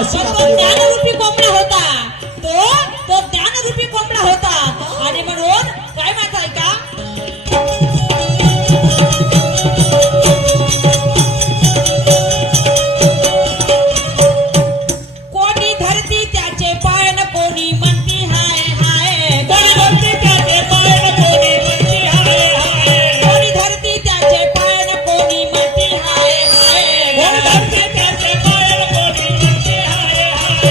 तो ज्ञानरूपी कोंबडा होता, तो ज्ञानरूपी कोंबडा होता. आणि म्हणून काय माहित आहे का, कोणी धरती त्याचे पाय न कोणी म्हणती हाय हाय, कोणी धरती त्याचे पाय न कोणी म्हणती हाय हाय, कोणी धरती त्याचे पाय न कोणी म्हणती हाय हाय, कोणी धरती त्याचे पाय न कोणी म्हणती हाय हाय.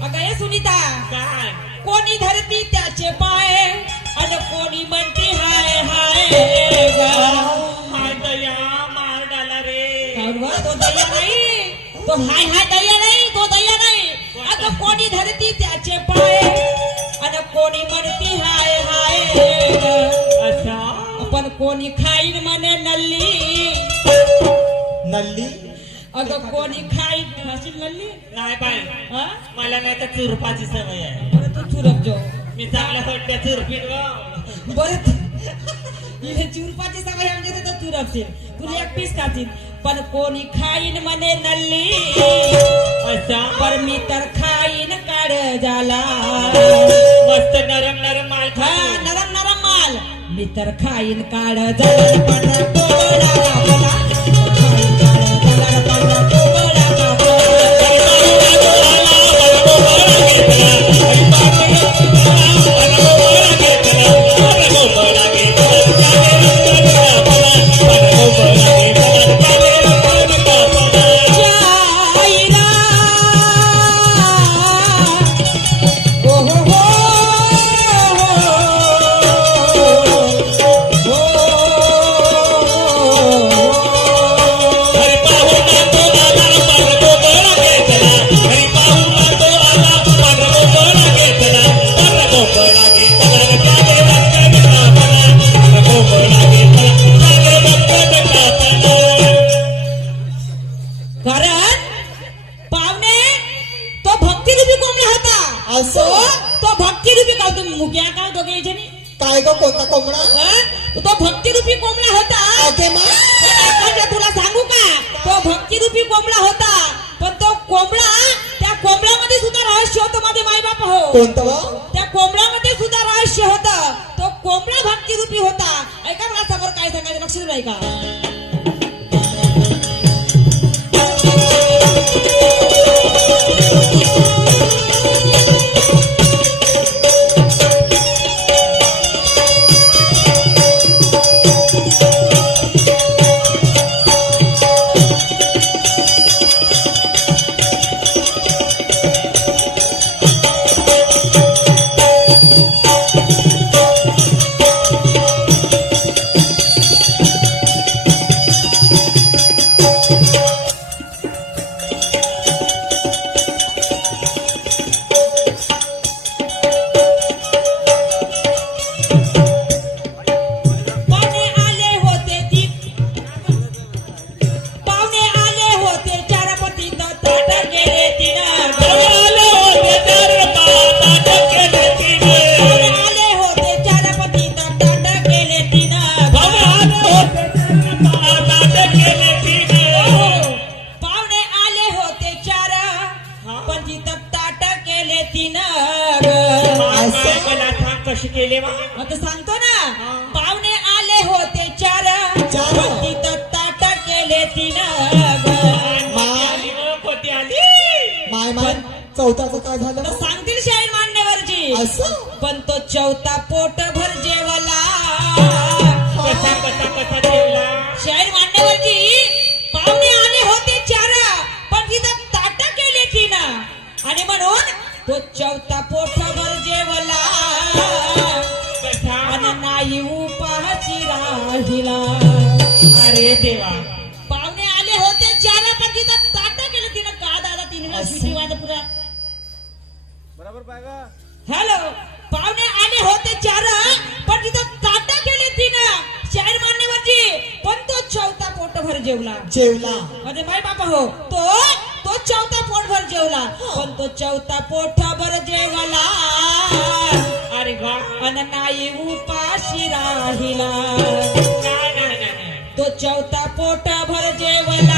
अगं हे सुनीता, काय कोणी धरती त्याचे पाय आणि कोणी म्हणती हाय हाय ग. हाय दया मार डाला रे. तो दया नाही, तो हाय हाय दया नाही, तो दया नाही. अगं कोणी धरती त्याचे पाय आणि कोणी म्हणती हाय हाय ग. अच्छा पण कोणी खाईन म्हणे नल्ली, नल्ली अगं कोणी खाईन खाशील नल्ली. नाही बाई, हा मला नाही तर चुरपाची सवय आहे. बरं तू चुरप जो मी चांगल्या सोडत्या चुरपीन ग. बरं इथे चुरपाची सवय म्हणजे तर चुरपशील, तुला एक पीस खातील. पण कोणी खाईन म्हणे नल्ली, अच्छा पर मी तर खाईन काढ झाला. मस्त नरम नरम माल हा खा. नरम नरम माल, मी तर खाईन काढ झाला. पण कोबडा कापला, खाईन काढ झाला. पण कोबडा कापला. कारण पावणे तो भक्तिरूपी कोंबडा होता. असं तो भक्तिरूपी का तुम्ही मुक्या का दोघे जणी काय ग कोणता कोंबडा तो भक्तिरूपी कोंबडा होता. ओके मा पण तुला सांगू का, तो भक्तिरूपी कोंबडा होता. पण तो कोंबडा, त्या कोंबड्यामध्ये सुद्धा रहस्य होतं माझे मायबाप हो. कोणतं व? त्या कोंबड्यामध्ये सुद्धा रहस्य होतं. तो कोंबडा भक्तिरूपी होता. ऐका मला समोर काय सांगायचं, लक्ष देऊ ऐका. कशी केले वा? आता सांगतो ना, पाहुणे आले होते चार, तिथं ताट केले तीन. कोटी आली माय माय चौथाचं काय झालं? तर सांगतील शाहीर मान्यवरजी. असं पण तो चौथा पोटभर जेवला. कसा कसा कसा जेवला? शाहीर मान्यवरजी, पाहुणे आले होते चार, पण तिथं ताट केले तीन. आणि म्हणून तो चौथा पोटभर जेवला. आणि नाही उपाशी राहिला. अरे देवा, पाहुणे आले होते चार, पण तिथं ताट केलं तिनं. का दादा तिने शिटी वाजत पुरा बरोबर पाहिजे. हॅलो, पाहुणे आले होते चार, पण तिथं ताट केले तिनं. शाहीर मान्यवरजी, पण तो चौथा पोटभर जेवला. म्हणजे माय बापा हो, तो चौथा पोटभर जेवला. पण तो चौथा पोटभर जेवला. अरे वा, आणि नाही उपाशी राहिला. नाही नाही नाही, तो चौथा पोटभर जेवला.